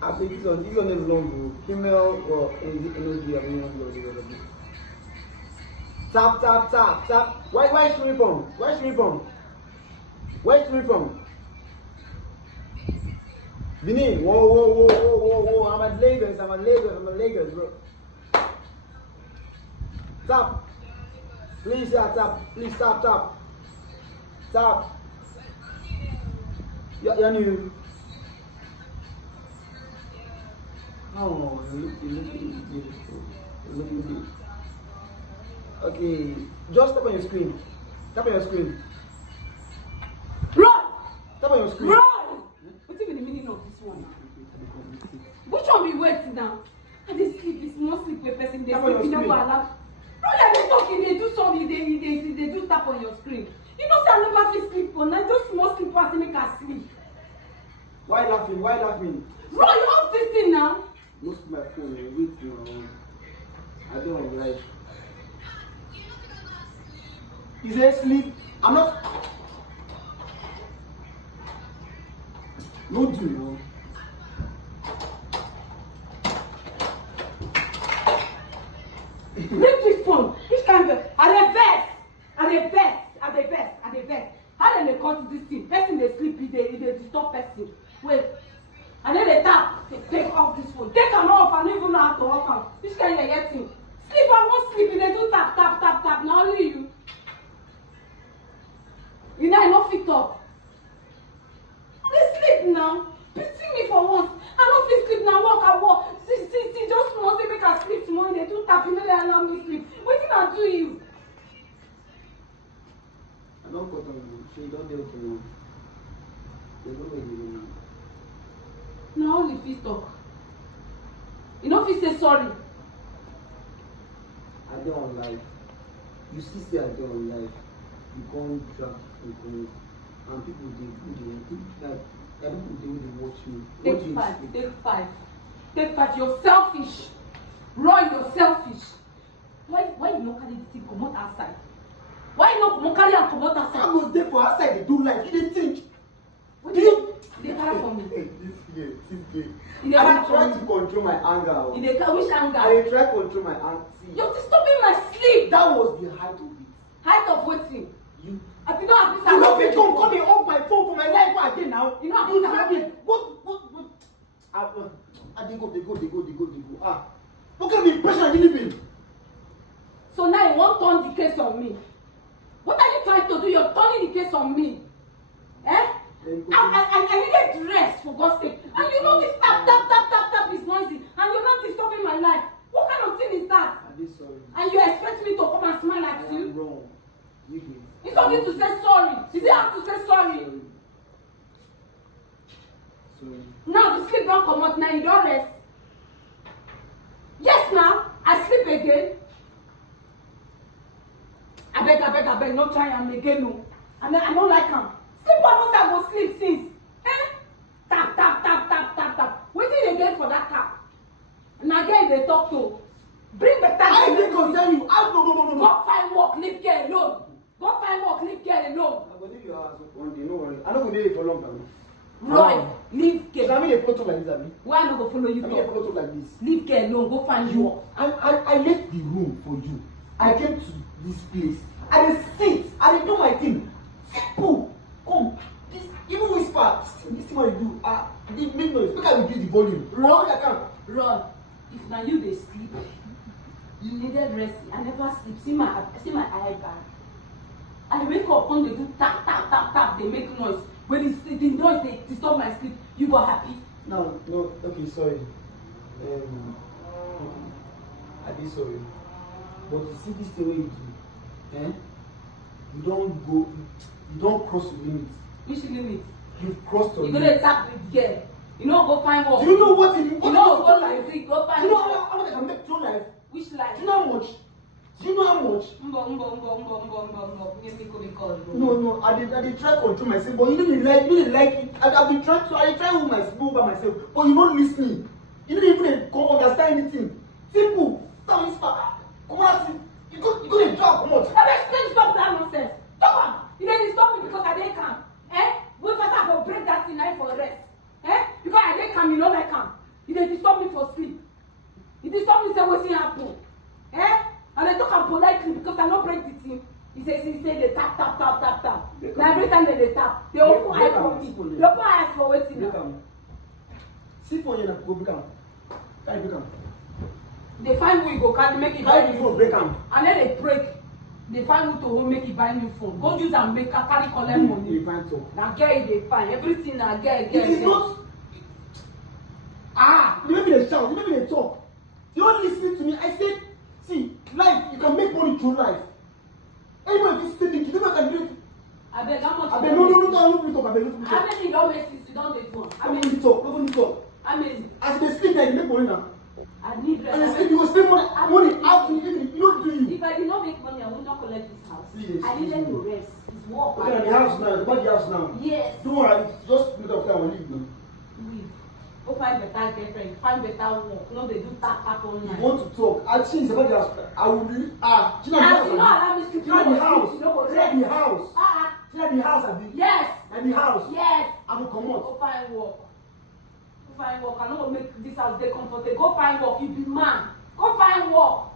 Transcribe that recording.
I think this one is long. Female or energy of anyone. Tap, tap, tap, tap. Where is she from? Where is she from? Where is she from? Benin. Whoa. I'm at Lagos, bro. Tap. Please, tap. Please, tap. Tap. You're new. Oh, you look beautiful. You're looking good. Okay, just tap on your screen. Tap on your screen. Run! Tap on your screen. Run! What's even the meaning of this one? Which one be wait now? And they sleep, it's more sleep per person. They sleep, you know what? Bro, they talking, they do something, they do tap on your screen. You know, say I never feel sleep for night, just small sleep pass make her sleep. Why laughing? Bro, you off this thing now? Most of my phone, wait now. I don't like. Is there sleep? I'm not. No do no. Leave this phone. Which kind of are the best? How they cut this thing? Person they sleep, they disturb person. Wait. And then they tap. They take off this phone. Take them off. I don't even know how to off them. Which kind of thing? Sleep, I won't sleep. They do tap. Now only you. You know I not fit up. They sleep now. Pity me for once. I don't fit sleep now. Walk. See, just small. They make her sleep tomorrow. They do tap. You know they allow me sleep. What did I do you? I don't cut on you. She don't do it to you. There's no way you do. No, only fit talk. You know if you say sorry. I don't on life. You see, I don't on life. You can't drop people, and people they watch me. Take five. You're selfish. Roy, you're selfish. Why you not carry the thing come out outside? Why you not carry and come out outside? I was there for outside. They do life. You didn't think. What do you? They carry for me. This game. I try to control my anger. Which anger? I try to control my anger. You're disturbing my sleep. That was the height of it. Height of what thing? You. I did not have this. You know, come call me off my phone for my life. What I did now? You know, you have it. What? They go. What kind of impression are you living? So now you won't turn the case on me. What are you trying to do? You're turning the case on me. Eh? I needed rest for God's sake. And you know this tap is noisy. And you're not disturbing my life. What kind of thing is that? I'm sorry. And you expect me to come and smile at you? I'm wrong. You did. It's only to say sorry. Did you have to say sorry? Sorry. Now the sleep don't come out. Now you don't rest. Yes, now I sleep again. I beg. No try am again, no. And then I don't like him. Sleep almost I go sleep since. Eh? Tap. What did they get for that tap? And again they talk to. Bring the tap. I didn't concern you. No. Go find work, leave care alone. Go find work, leave care alone. I will leave your house one day, no worry. I don't go there for long time. Roy, leave care. So I mean a photo like this, Abi. Why not go follow you? I mean a photo like this. Leave care alone, go find work. I left the room for you. I came to this place. I dey sit. I dey do my thing. Simple. Come. This even whisper. This thing what you do. The make noise. Make I reduce the volume. Run. I can. Run. If now you dey sleep, you needed rest. I never sleep. See my eye bag. I wake up when they do tap. They make noise. When the noise they disturb my sleep, you go happy. No. Okay, sorry. I be sorry. But you see this thing wey you do, you don't cross the limit. Which limit? You've crossed your You limit. go dey tap with girl. You know go find work. Do you know what it is? You know go like this, go find Do you know work. how much I can make through life? Which life? Do you know how much? Mbo. Give me call. No. I did try to control myself, but you didn't like it. I've been trying to. I try with myself by myself, but you don't listen. You didn't even understand anything. Simple. Stop whisper. Come on, you go to job. Come on. I explain stop that nonsense. Stop am. You dey disturb me because I dey calm. When first I go break that thing, I for rest. Because I dey calm, you say they tap. Na every time they tap, they open eye for me. They open eye for wetin now. See for you na go break am. Carry break am. They find who you go carry make it buy Carry new the phone break am. and then they break. They find who to hold make it buy new phone. Go use am make carry collect money. You find talk. Na girl dey find everything na girl. It is not. The way they shout, the way they talk. You don't listen to me. I said, see, life, you can make money through life. Anyone is stealing, you never can do it. Abeg how much? Abeg, no, talk, abeg, How many don make since you don dey do am? How Don't many? need talk. How many? As they sleep, they make money now. I need rest. And they sleep, you go spend money out in the evening. You don't do you. If I did not make money, I would not collect this house. Please, I needed to rest. It's work. Okay, the house now, about the house now. Yes. Don't worry, just make up time and leave now. Leave. Go find better girlfriend. Find better work. No, they do tap You online. want to talk. I think it's about the house. I will be, As you know, allow me to Tina the house. You know, go Tina the house. Tina the house, Abi. Yes. And the house. Yes. I will come out. Go find work. Go find work. I no go make this house dey comfortable. Go find work. You be man. Go find work.